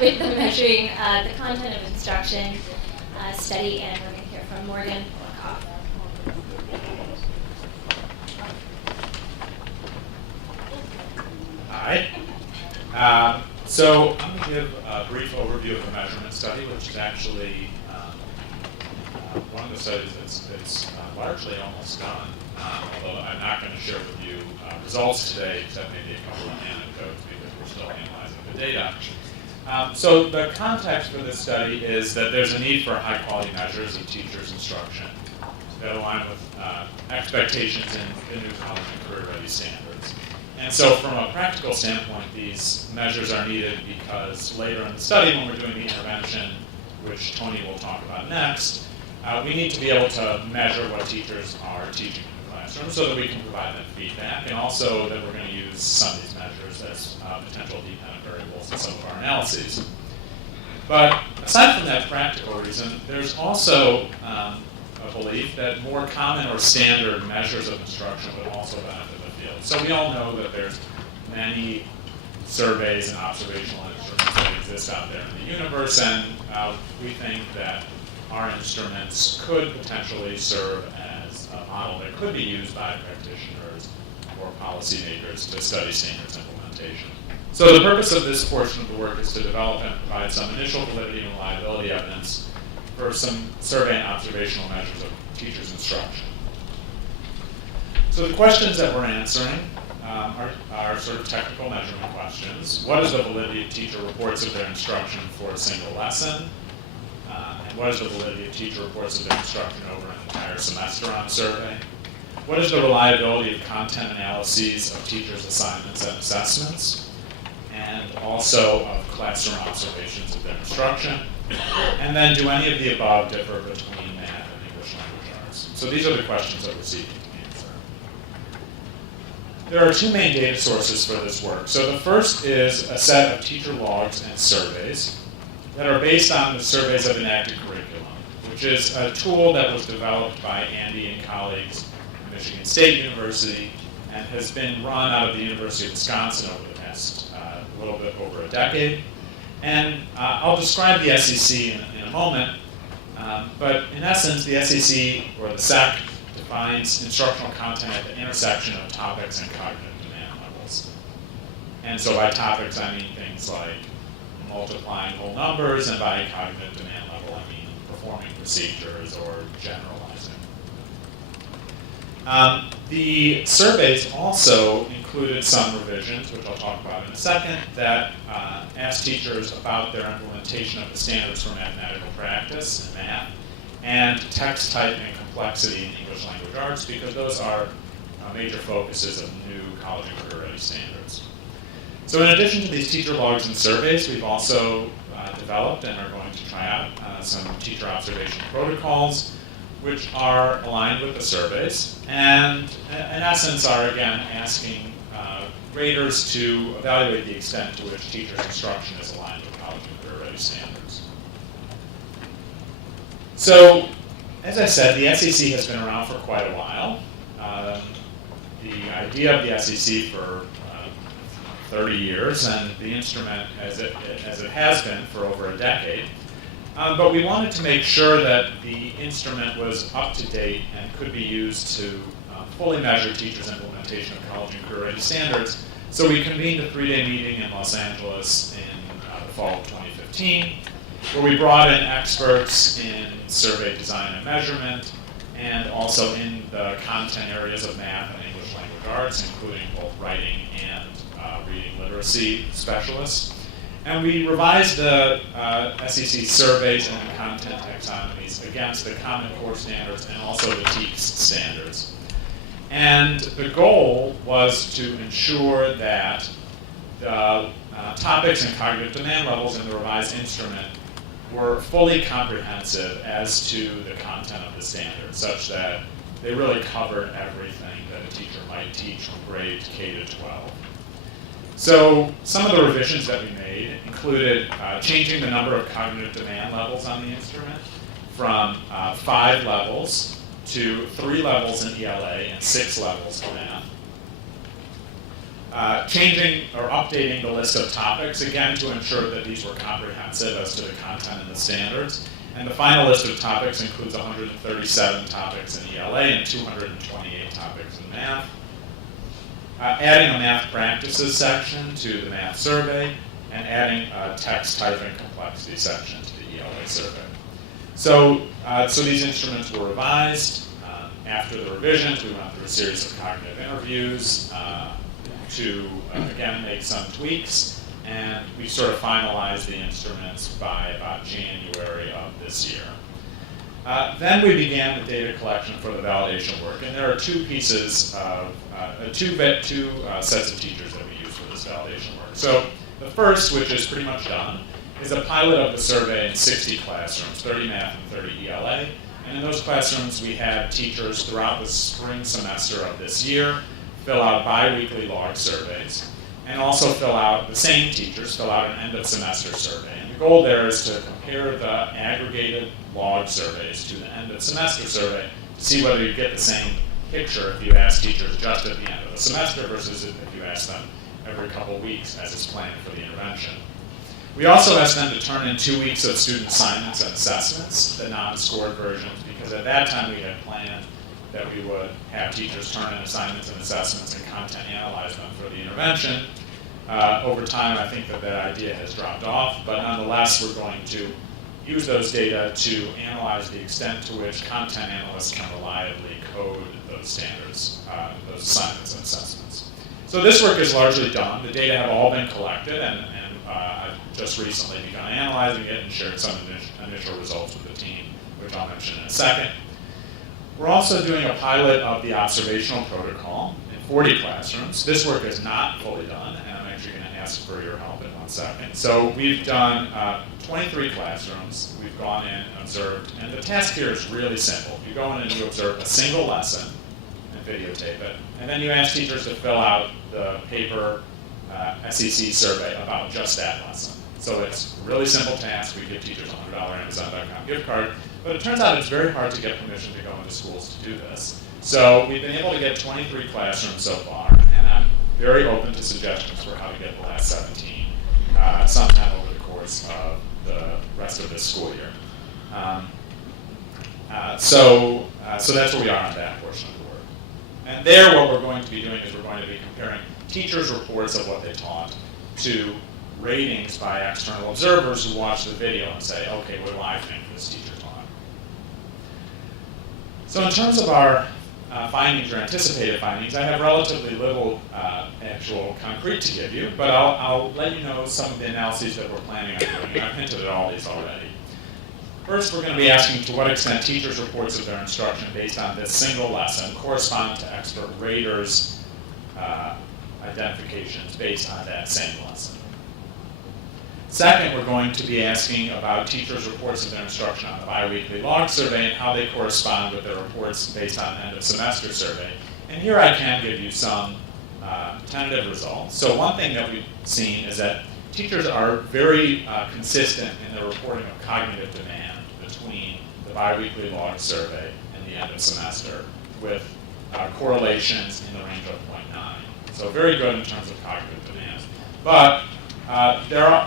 with the measuring the content of instruction study, and we're going to hear from Morgan Polikoff. Hi. So I'm going to give a brief overview of the measurement study, which is actually one of the studies that's largely almost done, although I'm not going to share with you results today, except maybe a couple of anecdotes because we're still analyzing the data. So the context for this study is that there's a need for high-quality measures of teachers' instruction that align with expectations in new college and career-ready standards. And so from a practical standpoint, these measures are needed because later in the study, when we're doing the intervention, which Toni will talk about next, we need to be able to measure what teachers are teaching in the classroom so that we can provide them feedback, and also that we're going to use some of these measures as potential dependent variables in some of our analyses. But aside from that practical reason, there's also a belief that more common or standard measures of instruction would also benefit the field. So we all know that there's many surveys and observational instruments that exist out there in the universe, and we think that our instruments could potentially serve as a model that could be used by practitioners or policymakers to study standards implementation. So the purpose of this portion of the work is to develop and provide some initial validity and reliability evidence for some survey and observational measures of teachers' instruction. So the questions that we're answering are sort of technical measurement questions. What is the validity of teacher reports of their instruction for a single lesson? And what is the validity of teacher reports of their instruction over an entire semester on a survey? What is the reliability of content analyses of teachers' assignments and assessments? And also of classroom observations of their instruction? And then, do any of the above differ between math and English language arts? So these are the questions that we're seeking to answer. There are two main data sources for this work. So the first is a set of teacher logs and surveys that are based on the Surveys of Enacted Curriculum, which is a tool that was developed by Andy and colleagues at Michigan State University and has been run out of the University of Wisconsin over the past a little bit over a decade. And I'll describe the SEC in a moment, but in essence, the SEC, or the SEC, defines instructional content at the intersection of topics and cognitive demand levels. And so by topics, I mean things like multiplying whole numbers, and by cognitive demand level, I mean performing procedures or generalizing. The surveys also included some revisions, which I'll talk about in a second, that asked teachers about their implementation of the standards for mathematical practice in math, and text type and complexity in English language arts, because those are major focuses of new college and career-ready standards. So in addition to these teacher logs and surveys, we've also developed and are going to try out some teacher observation protocols, which are aligned with the surveys, and in essence are, again, asking graders to evaluate the extent to which teachers' instruction is aligned with college and career-ready standards. So, as I said, the SEC has been around for quite a while. The idea of the SEC for 30 years, and the instrument as it has been for over a decade. But we wanted to make sure that the instrument was up to date and could be used to fully measure teachers' implementation of college and career-ready standards. So we convened a 3-day meeting in Los Angeles in the fall of 2015, where we brought in experts in survey design and measurement, and also in the content areas of math and English language arts, including both writing and reading literacy specialists. And we revised the SEC surveys and the content taxonomies against the Common Core standards and also the TEKS standards. And the goal was to ensure that the topics and cognitive demand levels in the revised instrument were fully comprehensive as to the content of the standard, such that they really covered everything that a teacher might teach from grade K to 12. So some of the revisions that we made included changing the number of cognitive demand levels on the instrument from 5 levels to 3 levels in ELA and 6 levels in math. changing or updating the list of topics, again, to ensure that these were comprehensive as to the content and the standards. And the final list of topics includes 137 topics in ELA and 228 topics in math. Adding a math practices section to the math survey, and adding a text typing complexity section to the ELA survey. So these instruments were revised. After the revisions, we went through a series of cognitive interviews to, again, make some tweaks, and we sort of finalized the instruments by about January of this year. Then we began the data collection for the validation work, and there are two pieces of, two sets of teachers that we use for this validation work. So the first, which is pretty much done, is a pilot of the survey in 60 classrooms, 30 math and 30 ELA. And in those classrooms, we had teachers throughout the spring semester of this year fill out bi-weekly log surveys, and also the same teachers fill out an end of semester survey. And the goal there is to compare the aggregated log surveys to the end of semester survey to see whether you get the same picture if you ask teachers just at the end of the semester versus if you ask them every couple of weeks as is planned for the intervention. We also asked them to turn in 2 weeks of student assignments and assessments, the non-scored versions, because at that time we had planned that we would have teachers turn in assignments and assessments and content analyze them for the intervention. Over time, I think that idea has dropped off, but nonetheless, we're going to use those data to analyze the extent to which content analysts can reliably code those standards, those assignments and assessments. So this work is largely done. The data have all been collected, and I've just recently begun analyzing it and shared some initial results with the team, which I'll mention in a second. We're also doing a pilot of the observational protocol in 40 classrooms. This work is not fully done, and I'm actually going to ask for your help in 1 second. So we've done 23 classrooms. We've gone in and observed, and the task here is really simple. You go in and you observe a single lesson and videotape it, and then you ask teachers to fill out the paper SEC survey about just that lesson. So it's a really simple task. We give teachers a $100 Amazon.com gift card, but it turns out it's very hard to get permission to go into schools to do this. So we've been able to get 23 classrooms so far, and I'm very open to suggestions for how to get the last 17 sometime over the course of the rest of this school year. So that's where we are on that portion of the work. And there, what we're going to be doing is we're going to be comparing teachers' reports of what they taught to ratings by external observers who watch the video and say, okay, what do I think this teacher taught? So in terms of our findings or anticipated findings, I have relatively little actual concrete to give you, but I'll let you know some of the analyses that we're planning on doing, and I've hinted at all these already. First, we're going to be asking to what extent teachers' reports of their instruction based on this single lesson correspond to expert raters' identifications based on that same lesson. Second, we're going to be asking about teachers' reports of their instruction on the biweekly log survey and how they correspond with their reports based on the end of semester survey. And here I can give you some tentative results. So one thing that we've seen is that teachers are very consistent in their reporting of cognitive demand between the biweekly log survey and the end of semester, with correlations in the range of 0.9. So very good in terms of cognitive demand. But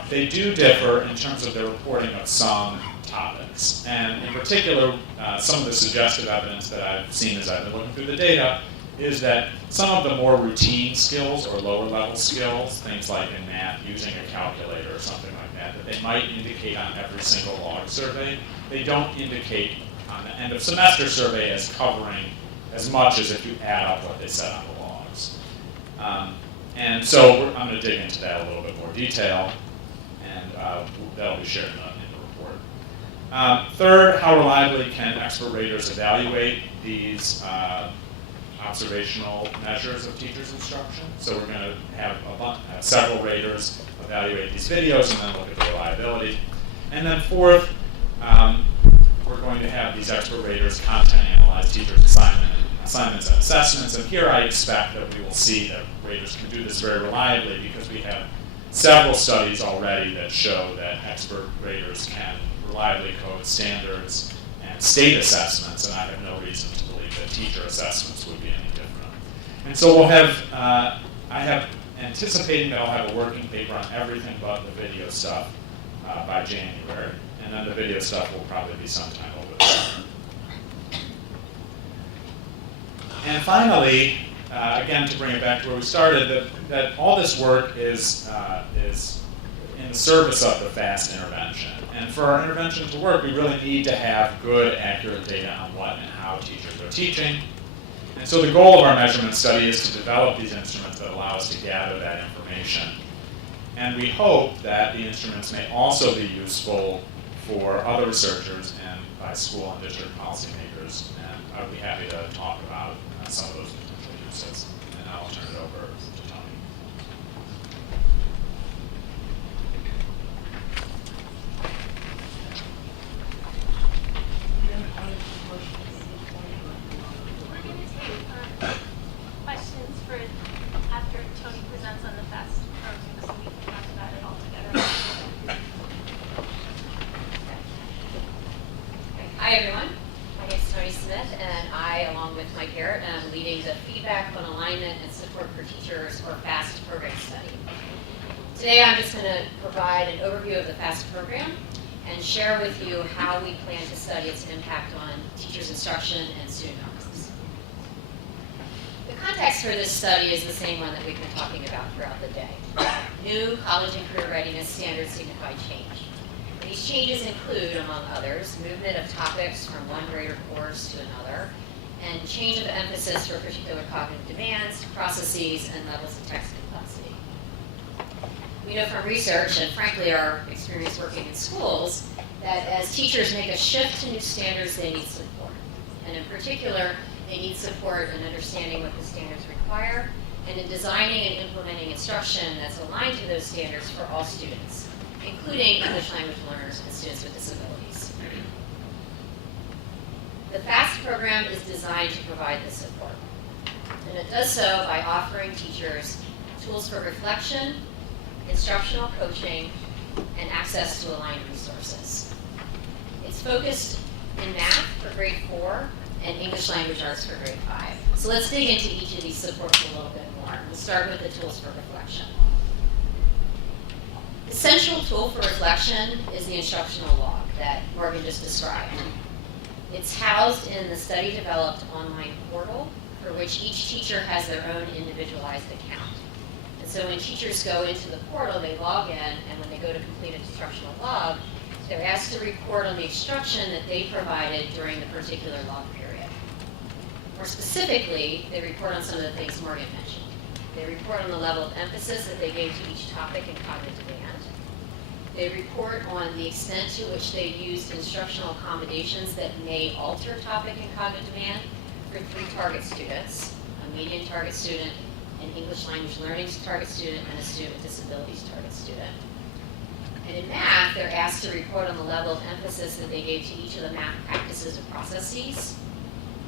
they do differ in terms of their reporting of some topics. And in particular, some of the suggestive evidence that I've seen as I've been looking through the data is that some of the more routine skills or lower level skills, things like in math, using a calculator or something like that they might indicate on every single log survey, they don't indicate on the end of semester survey as covering as much as if you add up what they said on the logs. And so I'm going to dig into that a little bit more detail, and that'll be shared in the report. Third, how reliably can expert raters evaluate these observational measures of teachers' instruction? So we're going to have several raters evaluate these videos and then look at the reliability. And then fourth, we're going to have these expert raters content analyze teachers' assignments and assessments. And here I expect that we will see that raters can do this very reliably because we have several studies already that show that expert raters can reliably code standards and state assessments, and I have no reason to believe that teacher assessments would be any different. And so we'll have, I have anticipating that I'll have a working paper on everything but the video stuff by January, and then the video stuff will probably be sometime over the summer. And finally, again, to bring it back to where we started, that all this work is in the service of the FAST intervention. And for our intervention to work, we really need to have good, accurate data on what and how teachers are teaching. And so the goal of our measurement study is to develop these instruments that allow us to gather that information. And we hope that the instruments may also be useful for other researchers and by school and district policymakers. And I would be happy to talk about some of those potential uses. And I'll turn it over to Toni. Questions for after Toni presents on the FAST program, so we can talk about it all together. Hi everyone, my name is Toni Smith, and I, along with Mike Garrett, am leading the Feedback on Alignment and Support for Teachers, or FAST program study. Today I'm just going to provide an overview of the FAST program and share with you how we plan to study its impact on teachers' instruction and student outcomes. The context for this study is the same one that we've been talking about throughout the day. New college and career readiness standards signify change. These changes include, among others, movement of topics from one grade or course to another, and change of emphasis for particular cognitive demands, processes, and levels of text complexity. We know from research, and frankly our experience working in schools, that as teachers make a shift to new standards, they need support. And in particular, they need support in understanding what the standards require, and in designing and implementing instruction that's aligned to those standards for all students, including English language learners and students with disabilities. The FAST program is designed to provide this support, and it does so by offering teachers tools for reflection, instructional coaching, and access to aligned resources. It's focused in math for grade 4 and English language arts for grade 5. So let's dig into each of these supports a little bit more. We'll start with the tools for reflection. The central tool for reflection is the instructional log that Morgan just described. It's housed in the study-developed online portal for which each teacher has their own individualized account. And so when teachers go into the portal, they log in, and when they go to complete an instructional log, they're asked to report on the instruction that they provided during the particular log period. More specifically, they report on some of the things Morgan mentioned. They report on the level of emphasis that they gave to each topic and cognitive demand. They report on the extent to which they used instructional accommodations that may alter topic and cognitive demand for 3 target students: a median target student, an English language learning target student, and a student with disabilities target student. And in math, they're asked to report on the level of emphasis that they gave to each of the math practices and processes.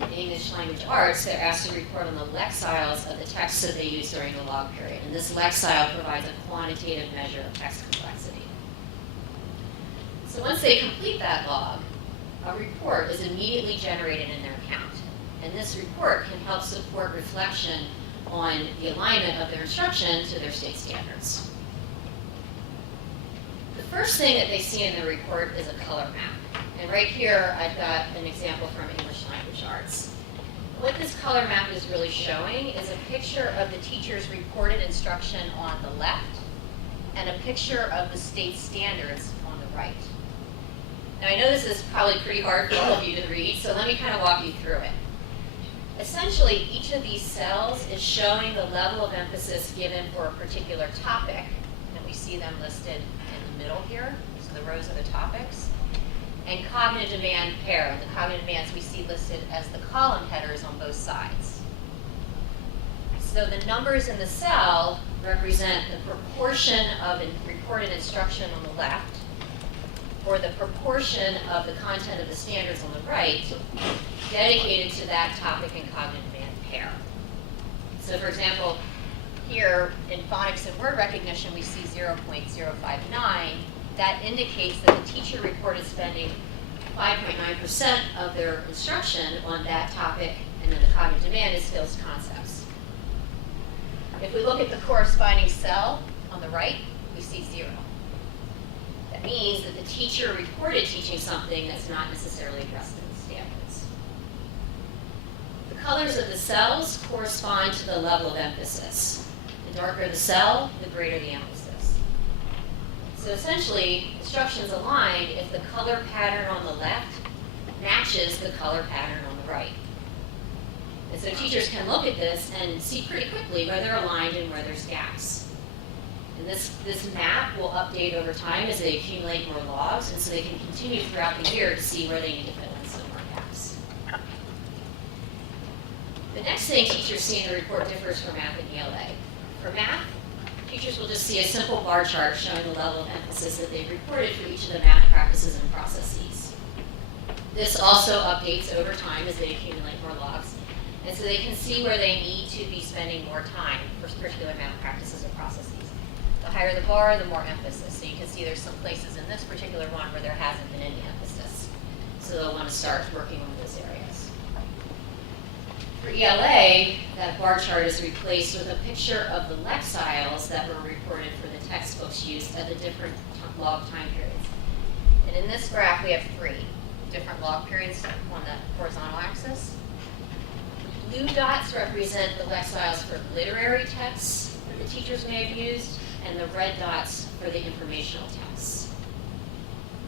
In English language arts, they're asked to report on the lexiles of the texts that they used during the log period. And this lexile provides a quantitative measure of text complexity. So once they complete that log, a report is immediately generated in their account. And this report can help support reflection on the alignment of their instruction to their state standards. The first thing that they see in the report is a color map. And right here, I've got an example from English language arts. What this color map is really showing is a picture of the teacher's reported instruction on the left and a picture of the state standards on the right. Now I know this is probably pretty hard for all of you to read, so let me kind of walk you through it. Essentially, each of these cells is showing the level of emphasis given for a particular topic, and we see them listed in the middle here, so the rows are the topics, and cognitive demand pair, and the cognitive demands we see listed as the column headers on both sides. So the numbers in the cell represent the proportion of reported instruction on the left, or the proportion of the content of the standards on the right dedicated to that topic and cognitive demand pair. So for example, here in phonics and word recognition, we see 0.059. That indicates that the teacher reported spending 5.9% of their instruction on that topic, and then the cognitive demand is skills concepts. If we look at the corresponding cell on the right, we see 0. That means that the teacher reported teaching something that's not necessarily addressed in the standards. The colors of the cells correspond to the level of emphasis. The darker the cell, the greater the emphasis. So essentially, instruction's aligned if the color pattern on the left matches the color pattern on the right. And so teachers can look at this and see pretty quickly where they're aligned and where there's gaps. And this map will update over time as they accumulate more logs, and so they can continue throughout the year to see where they need to fill in some more gaps. The next thing teachers see in the report differs from math and ELA. For math, teachers will just see a simple bar chart showing the level of emphasis that they've reported for each of the math practices and processes. This also updates over time as they accumulate more logs, and so they can see where they need to be spending more time for particular math practices or processes. The higher the bar, the more emphasis. So you can see there's some places in this particular one where there hasn't been any emphasis. So they'll want to start working on those areas. For ELA, that bar chart is replaced with a picture of the lexiles that were reported for the textbooks used at the different log time periods. And in this graph, we have 3 different log periods on the horizontal axis. Blue dots represent the lexiles for literary texts that the teachers may have used, and the red dots for the informational texts.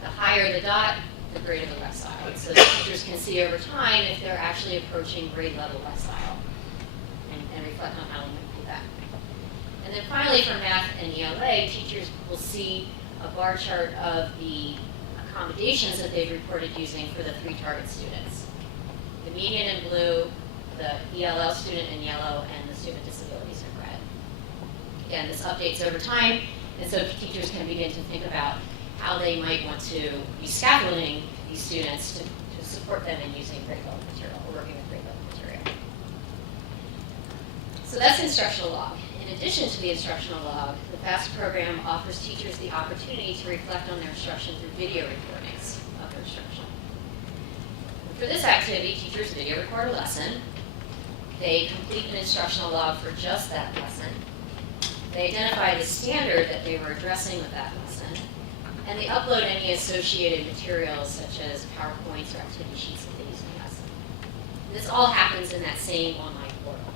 The higher the dot, the greater the lexile. So the teachers can see over time if they're actually approaching grade level lexile and reflect on how they might do that. And then finally for math and ELA, teachers will see a bar chart of the accommodations that they've reported using for the 3 target students. The median in blue, the ELL student in yellow, and the student with disabilities in red. Again, this updates over time, and so teachers can begin to think about how they might want to be scaffolding these students to support them in using grade level material or working with grade level material. So that's instructional log. In addition to the instructional log, the FAST program offers teachers the opportunity to reflect on their instruction through video recordings of their instruction. For this activity, teachers video record a lesson. They complete an instructional log for just that lesson. They identify the standard that they were addressing with that lesson, and they upload any associated materials such as PowerPoints or activity sheets that they use in the lesson. This all happens in that same online portal.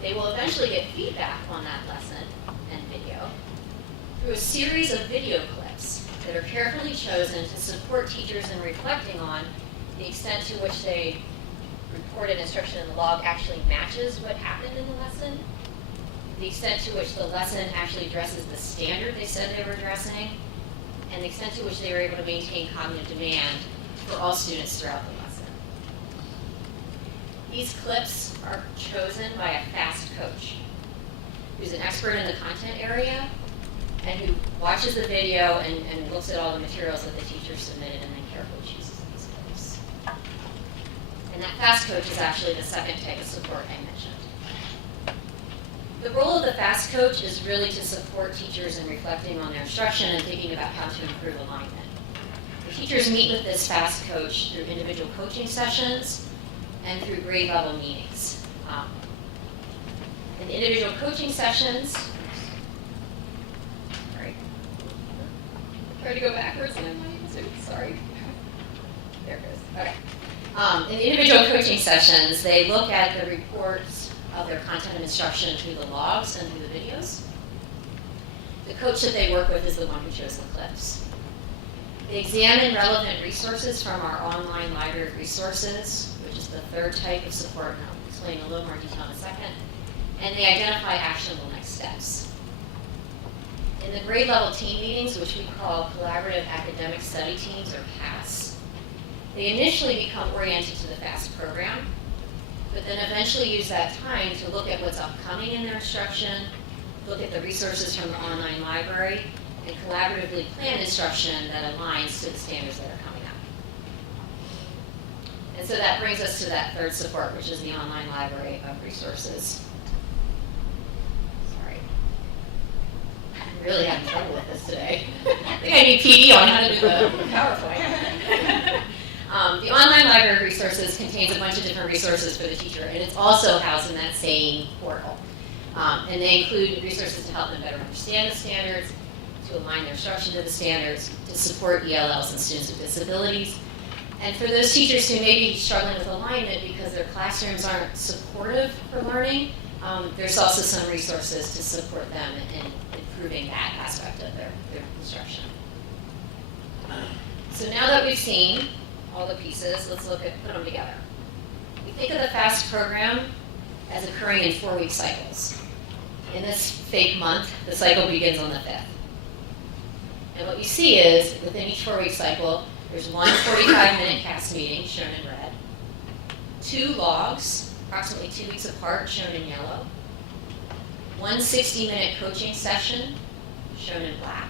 They will eventually get feedback on that lesson and video through a series of video clips that are carefully chosen to support teachers in reflecting on the extent to which they reported instruction in the log actually matches what happened in the lesson, the extent to which the lesson actually addresses the standard they said they were addressing, and the extent to which they were able to maintain cognitive demand for all students throughout the lesson. These clips are chosen by a FAST coach, who's an expert in the content area, and who watches the video and looks at all the materials that the teacher submitted and then carefully chooses these clips. And that FAST coach is actually the second type of support I mentioned. The role of the FAST coach is really to support teachers in reflecting on their instruction and thinking about how to improve alignment. The teachers meet with this FAST coach through individual coaching sessions and through grade level meetings. In the individual coaching sessions, try to go backwards and sorry. There it goes. Okay. In the individual coaching sessions, they look at the reports of their content and instruction through the logs and through the videos. The coach that they work with is the one who chose the clips. They examine relevant resources from our online library of resources, which is the third type of support, and I'll explain in a little more detail in a second. And they identify actionable next steps. In the grade level team meetings, which we call Collaborative Academic Study Teams, or PAS, they initially become oriented to the FAST program, but then eventually use that time to look at what's upcoming in their instruction, look at the resources from the online library, and collaboratively plan instruction that aligns to the standards that are coming up. And so that brings us to that third support, which is the online library of resources. I'm really having trouble with this today. I think I need PD on how to do the PowerPoint. The online library of resources contains a bunch of different resources for the teacher, and it's also housed in that same portal. And they include resources to help them better understand the standards, to align their instruction to the standards, to support ELLs and students with disabilities. And for those teachers who may be struggling with alignment because their classrooms aren't supportive for learning, there's also some resources to support them in improving that aspect of their instruction. So now that we've seen all the pieces, let's look at put them together. We think of the FAST program as occurring in 4-week cycles. In this fake month, the cycle begins on the 5th. And what you see is, within each 4-week cycle, there's one 45-minute CAS meeting, shown in red, 2 logs, approximately 2 weeks apart, shown in yellow, one 60-minute coaching session, shown in black,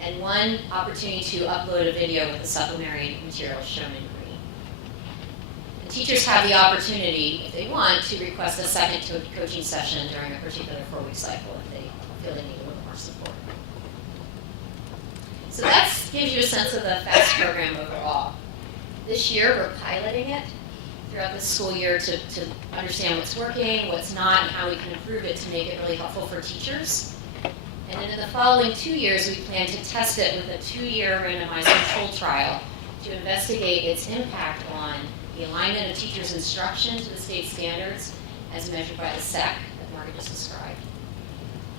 and one opportunity to upload a video with the supplementary material, shown in green. And teachers have the opportunity, if they want, to request a second coaching session during a particular 4-week cycle if they feel they need a little more support. So that gives you a sense of the FAST program overall. This year, we're piloting it throughout the school year to understand what's working, what's not, and how we can improve it to make it really helpful for teachers. And then in the following 2 years, we plan to test it with a 2-year randomized control trial to investigate its impact on the alignment of teachers' instruction to the state standards as measured by the SEC that Morgan just described,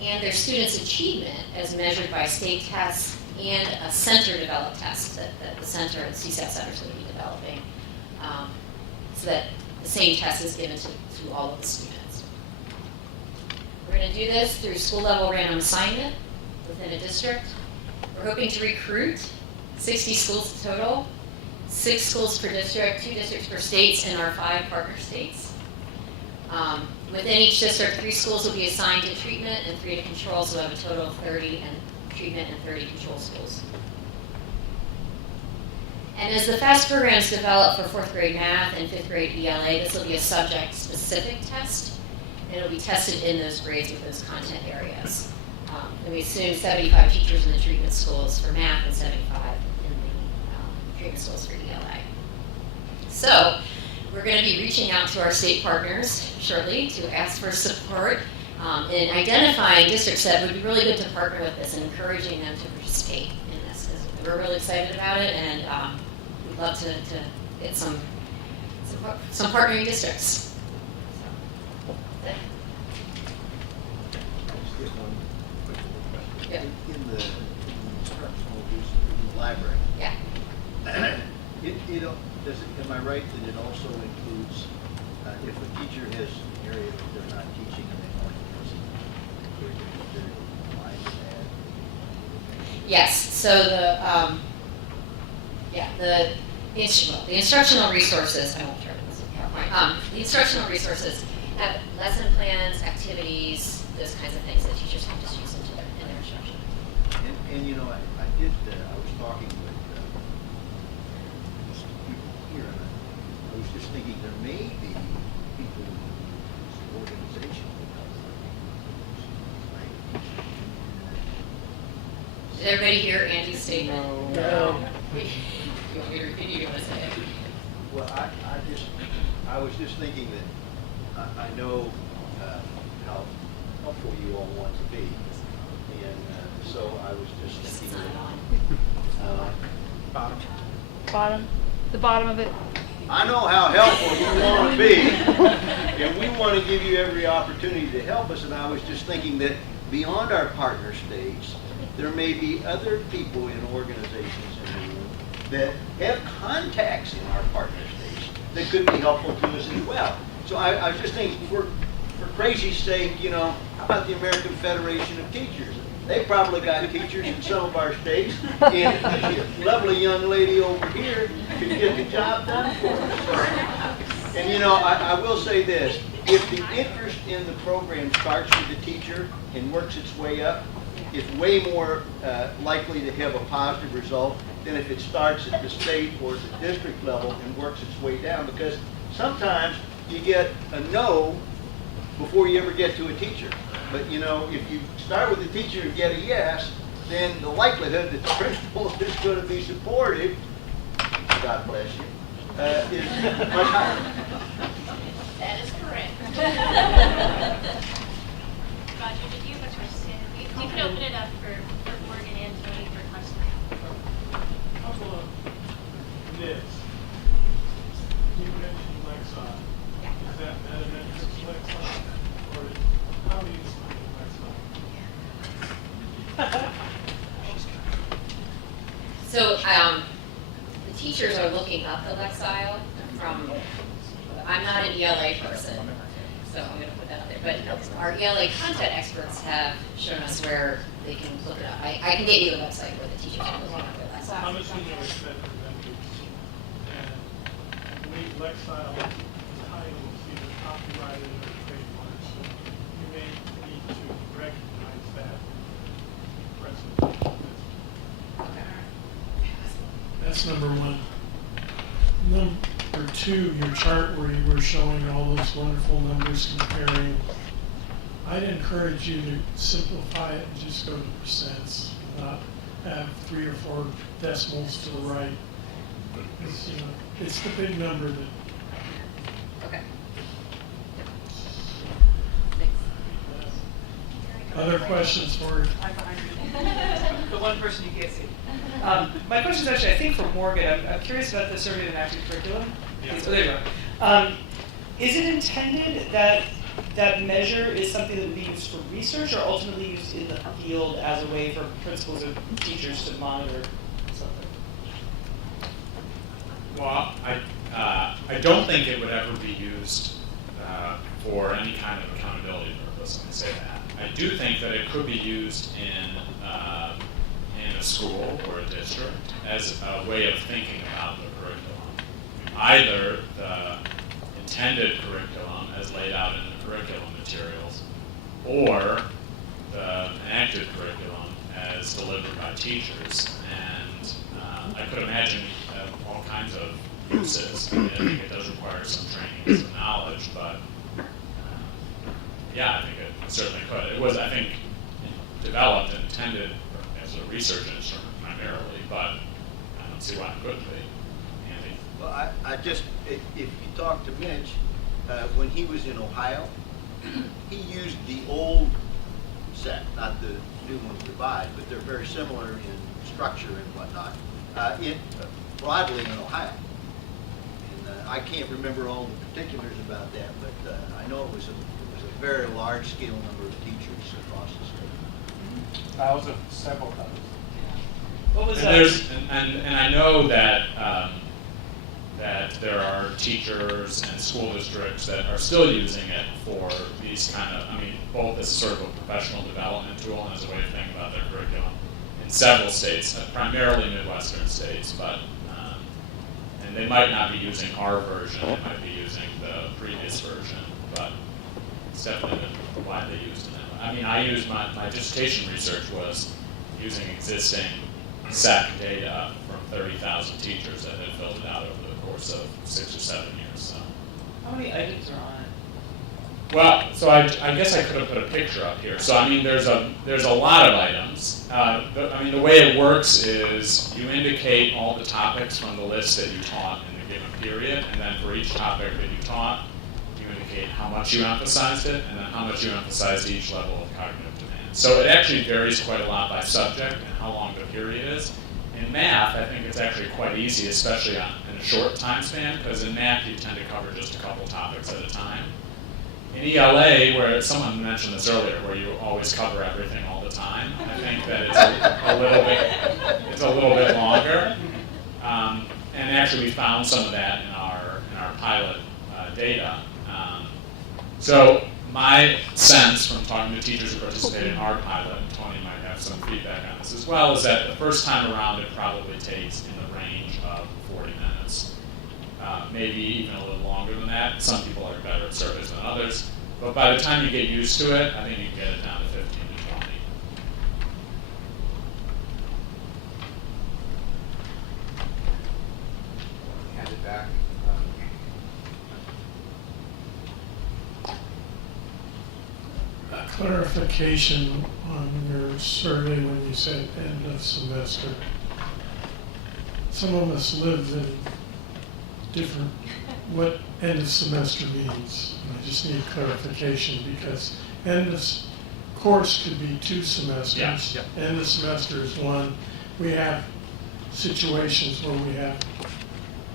and their students' achievement as measured by state tests and a center-developed test that the center, the CSAT center, is going to be developing, so that the same test is given to all of the students. We're going to do this through school-level random assignment within a district. We're hoping to recruit 60 schools total, 6 schools per district, 2 districts per state, and our 5 partner states. Within each district, 3 schools will be assigned to treatment and 3 to control, so we'll have a total of 30 and treatment and 30 control schools. And as the FAST programs develop for 4th grade math and 5th grade ELA, this will be a subject-specific test, and it'll be tested in those grades with those content areas. And we assume 75 teachers in the treatment schools for math and 75 in the treatment schools for ELA. So we're going to be reaching out to our state partners shortly to ask for support in identifying districts that would be really good to partner with this and encouraging them to participate in this. We're really excited about it, and we'd love to get some partnering districts. Yeah. In the instructional use in the library. Yeah. Am I right that it also includes if a teacher has an area that they're not teaching and they want to use it, they're aligned to that? Yes. So the instructional resources. I won't turn this PowerPoint. The instructional resources have lesson plans, activities, those kinds of things that teachers can just use in their instruction. And I was talking with some people here, and I was just thinking there may be people whose organization Did everybody hear Andy's statement? No. You want me to repeat it? You want to say it? Well, I was just thinking that I know how helpful you all want to be, and so I was just It's thinking not on. that The bottom of it. I know how helpful you want to be, and we want to give you every opportunity to help us. And I was just thinking that beyond our partner states, there may be other people in organizations in the room that have contacts in our partner states that could be helpful to us as well. So I was just thinking, for crazy's sake, how about the American Federation of Teachers? They probably got teachers in some of our states, and a lovely young lady over here could get the job done for us. And I will say this, if the interest in the program starts with the teacher and works its way up, it's way more likely to have a positive result than if it starts at the state or at the district level and works its way down, because sometimes you get a no before you ever get to a teacher. But if you start with the teacher and get a yes, then the likelihood that the principal is going to be supportive, God bless you, is much higher. That is correct. You can open it up for Morgan and Toni for questions. Couple of nits. You mentioned Lexon. Is that Metametrics Lexon? Or how do you explain Lexon? So the teachers are looking up the Lexile from, I'm not an ELA person, so I'm going to put that out there, but our ELA content experts have shown us where they can look it up. I can get you the website where the teachers are looking up their I'm Lexile. assuming it's Metametrics. And I believe Lexile title is either copyrighted or trademarked, so you may need to recognize that presentation. That's number one. Number two, your chart where you were showing all those wonderful numbers comparing. I'd encourage you to simplify it and just go to percents, not have 3 or 4 decimals to the right. It's, it's the big number that. Okay. Other questions for? I'm behind you. The one person you can't see. My question is actually, I think, for Morgan. I'm curious about the survey of active curriculum. Yeah. Oh, there you are. Is it intended that that measure is something that would be used for research or ultimately used in the field as a way for principals or teachers to monitor something? Well, I don't think it would ever be used for any kind of accountability purpose. Let me say that. I do think that it could be used in a school or a district as a way of thinking about the curriculum. Either the intended curriculum as laid out in the curriculum materials, or the enacted curriculum as delivered by teachers. And I could imagine all kinds of uses. I mean, I think it does require some training and some knowledge, but yeah, I think it certainly could. It was, I think, developed and intended as a research instrument primarily, but I don't see why it couldn't be. Andy? Well, I just, if you talk to Mitch, when he was in Ohio, he used the old set, not the new ones revised, but they're very similar in structure and whatnot, broadly in Ohio. And I can't remember all the particulars about that, but I know it was a very large scale number of teachers across the state. Thousands, several thousands. What was And that? there's, and I know that that there are teachers and school districts that are still using it for these kind of, I mean, both as sort of a professional development tool and as a way to think about their curriculum in several states, primarily Midwestern states, but and they might not be using our version, they might be using the previous version, but it's definitely been widely used in that. I mean, I used my dissertation research was using existing SAC data from 30,000 teachers that had filled it out over the course of 6 or 7 years. So. How many items are on it? Well, so I guess I could have put a picture up here. So I mean, there's a lot of items. I mean, the way it works is you indicate all the topics from the list that you taught in a given period, and then for each topic that you taught, you indicate how much you emphasized it, and then how much you emphasized each level of cognitive demand. So it actually varies quite a lot by subject and how long the period is. In math, I think it's actually quite easy, especially in a short time span, because in math you tend to cover just a couple topics at a time. In ELA, where someone mentioned this earlier, where you always cover everything all the time, I think that it's a little bit longer. And actually, we found some of that in our pilot data. So my sense from talking to teachers who participated in our pilot, and Toni might have some feedback on this as well, is that the first time around it probably takes in the range of 40 minutes. Maybe even a little longer than that. Some people are better at surveys than others. But by the time you get used to it, I think you can get it down to 15 to 20. Hand it back. Clarification on your survey when you said end of semester. Some of us live in different, what end of semester means. And I just need clarification because course could be 2 semesters. Yeah, And the semester is 1. We have situations where we have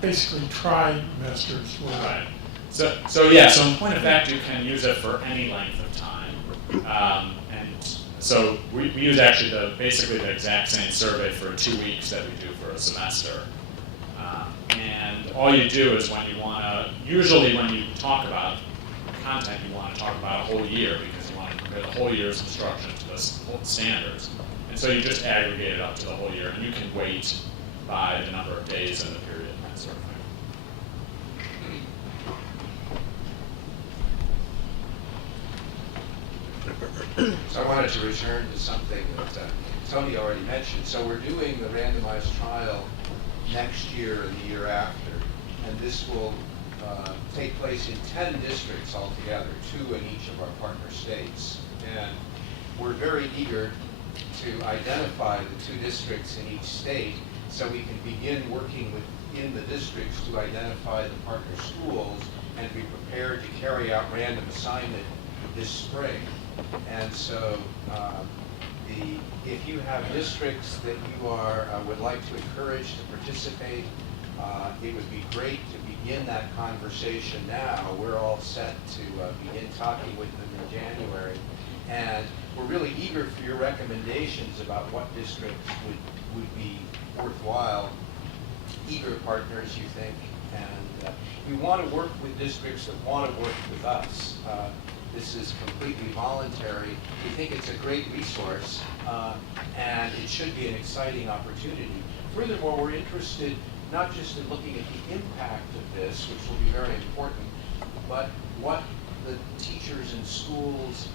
basically trimesters. Right. So yeah, so in point of fact, you can use it for any length of time. And so we use actually basically the exact same survey for 2 weeks that we do for a semester. And all you do is usually when you talk about content, you want to talk about a whole year because you want to compare the whole year's instruction to the standards. And so you just aggregate it up to the whole year, and you can weight by the number of days in the period, that sort of thing. So I wanted to return to something that Toni already mentioned. So we're doing the randomized trial next year and the year after, and this will take place in 10 districts altogether, 2 in each of our partner states. And we're very eager to identify the 2 districts in each state so we can begin working within the districts to identify the partner schools and be prepared to carry out random assignment this spring. And so if you have districts that you would like to encourage to participate, it would be great to begin that conversation now. We're all set to begin talking with them in January. And we're really eager for your recommendations about what districts would be worthwhile, eager partners, you think. And we want to work with districts that want to work with us. This is completely voluntary. We think it's a great resource, and it should be an exciting opportunity. Furthermore, we're interested not just in looking at the impact of this, which will be very important, but what the teachers and schools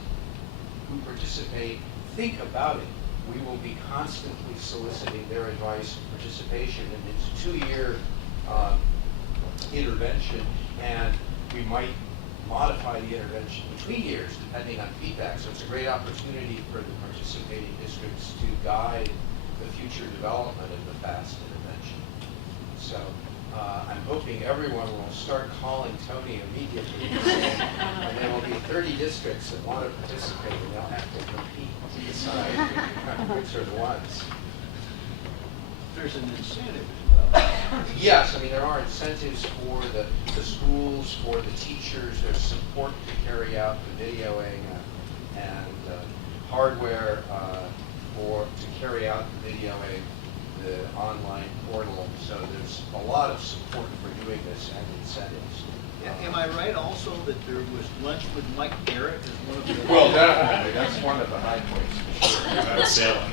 who participate think about it. We will be constantly soliciting their advice and participation in this 2-year intervention, and we might modify the intervention between years depending on feedback. So it's a great opportunity for the participating districts to guide the future development of the FAST intervention. So I'm hoping everyone will start calling Toni immediately, and there will be 30 districts that want to participate, and they'll have to compete to decide which are the ones. There's an incentive as well. Yes, I mean, there are incentives for the schools, for the teachers. There's support to carry out the videoing and hardware to carry out the videoing, the online portal. So there's a lot of support for doing this and incentives. Am I right also that there was lunch with Mike Garrett as one of the... Well, definitely. That's one of the high points for sure. That's sailing.